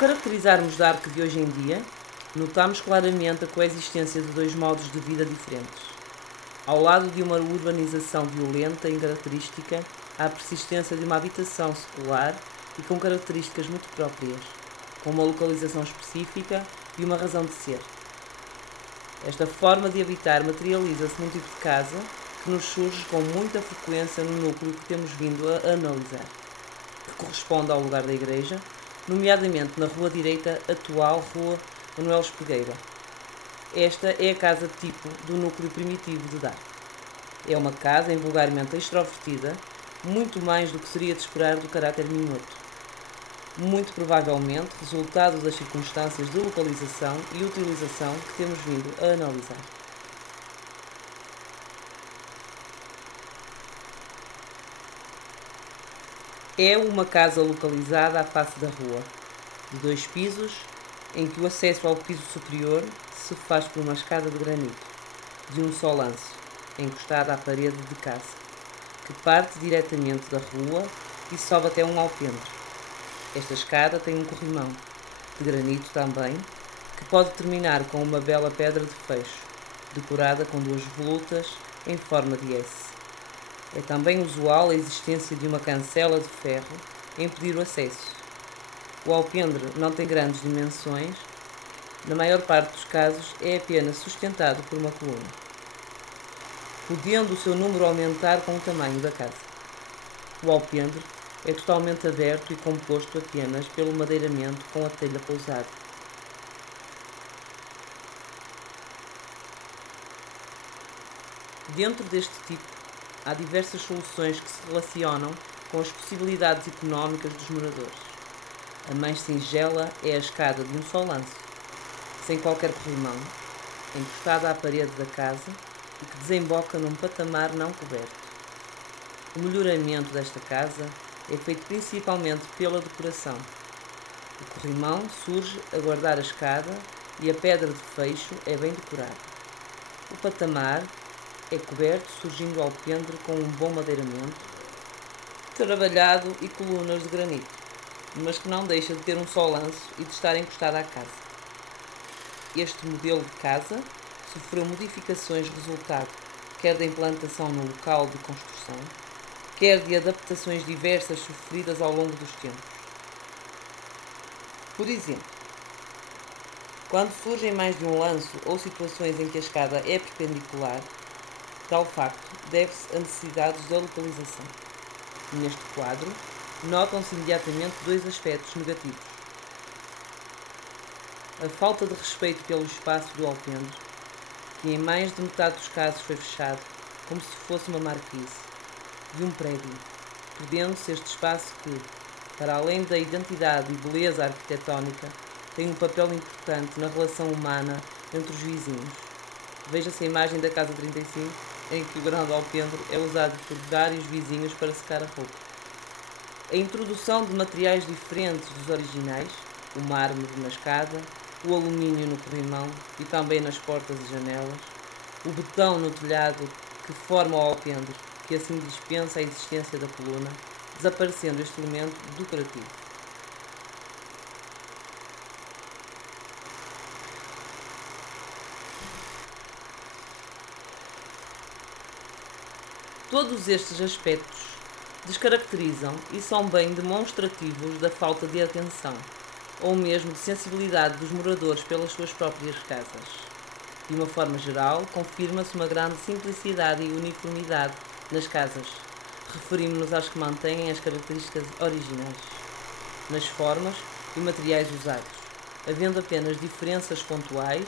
caracterizarmos Dark de hoje em dia, notamos claramente a coexistência de dois modos de vida diferentes. Ao lado de uma urbanização violenta e característica, há a persistência de uma habitação secular e com características muito próprias, com uma localização específica e uma razão de ser. Esta forma de habitar materializa-se num tipo de casa que nos surge com muita frequência no núcleo que temos vindo a analisar, que corresponde ao lugar da igreja, nomeadamente na rua direita, atual Rua Manuel Espegueira. Esta é a casa tipo do núcleo primitivo de Dark. É uma casa invulgarmente extrovertida, muito mais do que seria de esperar do caráter minhoto. Muito provavelmente resultado das circunstâncias de localização e utilização que temos vindo a analisar. É uma casa localizada à face da rua, de 2 pisos, em que o acesso ao piso superior se faz por uma escada de granito, de um só lance, encostada à parede de casa, que parte diretamente da rua e sobe até um alpendre. Esta escada tem um corrimão, de granito também, que pode terminar com uma bela pedra de fecho, decorada com 2 volutas em forma de S. É também usual a existência de uma cancela de ferro a impedir o acesso. O alpendre não tem grandes dimensões, na maior parte dos casos é apenas sustentado por uma coluna, podendo o seu número aumentar com o tamanho da casa. O alpendre é totalmente aberto e composto apenas pelo madeiramento com a telha pousada. Dentro deste tipo, há diversas soluções que se relacionam com as possibilidades económicas dos moradores. A mais singela é a escada de um só lance, sem qualquer corrimão, encostada à parede da casa e que desemboca num patamar não coberto. O melhoramento desta casa é feito principalmente pela decoração. O corrimão surge a guardar a escada e a pedra de fecho é bem decorada. O patamar é coberto, surgindo ao alpendre com um bom madeiramento, trabalhado e colunas de granito, mas que não deixa de ter um só lance e de estar encostado à casa. Este modelo de casa sofreu modificações resultado quer da implantação no local de construção, quer de adaptações diversas sofridas ao longo dos tempos. Por exemplo, quando surgem mais de um lance ou situações em que a escada é perpendicular, tal facto deve-se a necessidades da localização. Neste quadro, notam-se imediatamente 2 aspectos negativos. A falta de respeito pelo espaço do alpendre, que em mais de metade dos casos foi fechado, como se fosse uma marquise, de um prédio, perdendo-se este espaço que, para além da identidade e beleza arquitetónica, tem um papel importante na relação humana entre os vizinhos. Veja-se a imagem da Casa 35, em que o grande alpendre é usado por vários vizinhos para secar a roupa. A introdução de materiais diferentes dos originais, o mármore na escada, o alumínio no corrimão e também nas portas e janelas, o betão no telhado que forma o alpendre, que assim dispensa a existência da coluna, desaparecendo este elemento decorativo. Todos estes aspectos descaracterizam e são bem demonstrativos da falta de atenção, ou mesmo de sensibilidade dos moradores pelas suas próprias casas. De uma forma geral, confirma-se uma grande simplicidade e uniformidade nas casas. Referimos-nos às que mantêm as características originais, nas formas e materiais usados, havendo apenas diferenças pontuais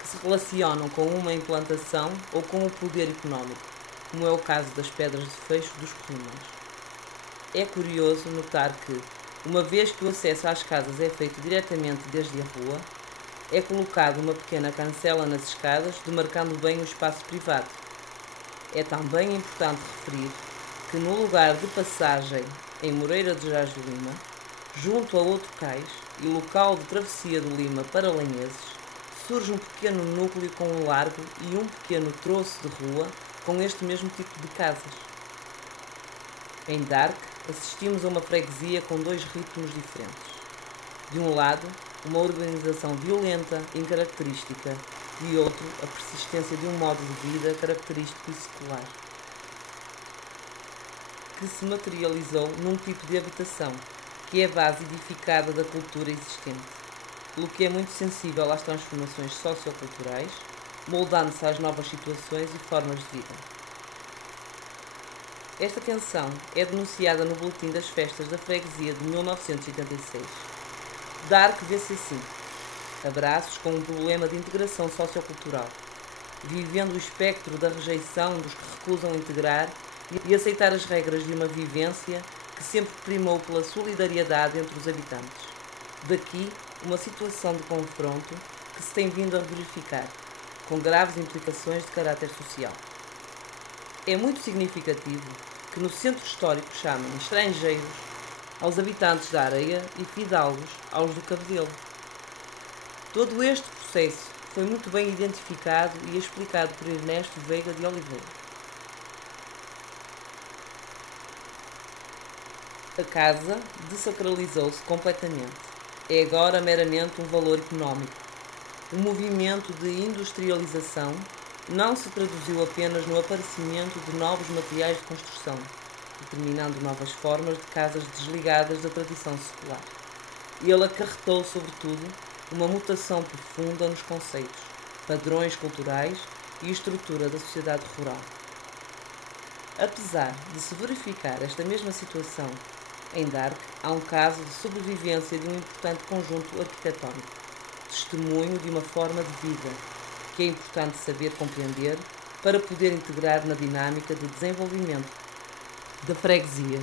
que se relacionam com uma implantação ou com o poder económico, como é o caso das pedras de fecho dos corrimões. É curioso notar que, uma vez que o acesso às casas é feito diretamente desde a rua, é colocada uma pequena cancela nas escadas, demarcando bem o espaço privado. É também importante referir que no lugar de passagem em Moreira de Jás do Lima, junto a outro cais e local de travessia do Lima para Lanheses, surge um pequeno núcleo com um largo e um pequeno troço de rua com este mesmo tipo de casas. Em Dark, assistimos a uma freguesia com 2 ritmos diferentes. De um lado, uma urbanização violenta, incaracterística, de outro, a persistência de um modo de vida característico e secular, que se materializou num tipo de habitação, que é a base edificada da cultura existente, pelo que é muito sensível às transformações socioculturais, moldando-se às novas situações e formas de vida. Esta tensão é denunciada no Boletim das Festas da Freguesia de 1986. Dark vê-se assim: abraços com um problema de integração sociocultural, vivendo o espectro da rejeição dos que recusam integrar e aceitar as regras de uma vivência que sempre primou pela solidariedade entre os habitantes. Daqui, uma situação de confronto que se tem vindo a verificar, com graves implicações de caráter social. É muito significativo que no centro histórico chamem estrangeiros aos habitantes da Areia e fidalgos aos do Cabedelo. Todo este processo foi muito bem identificado e explicado por Ernesto Veiga de Oliveira. A casa desacralizou-se completamente. É agora meramente um valor económico. O movimento de industrialização não se traduziu apenas no aparecimento de novos materiais de construção, determinando novas formas de casas desligadas da tradição secular. Ele acarretou, sobretudo, uma mutação profunda nos conceitos, padrões culturais e estrutura da sociedade rural. Apesar de se verificar esta mesma situação em Dark, há um caso de sobrevivência de um importante conjunto arquitetónico, testemunho de uma forma de vida, que é importante saber compreender para poder integrar na dinâmica de desenvolvimento da freguesia.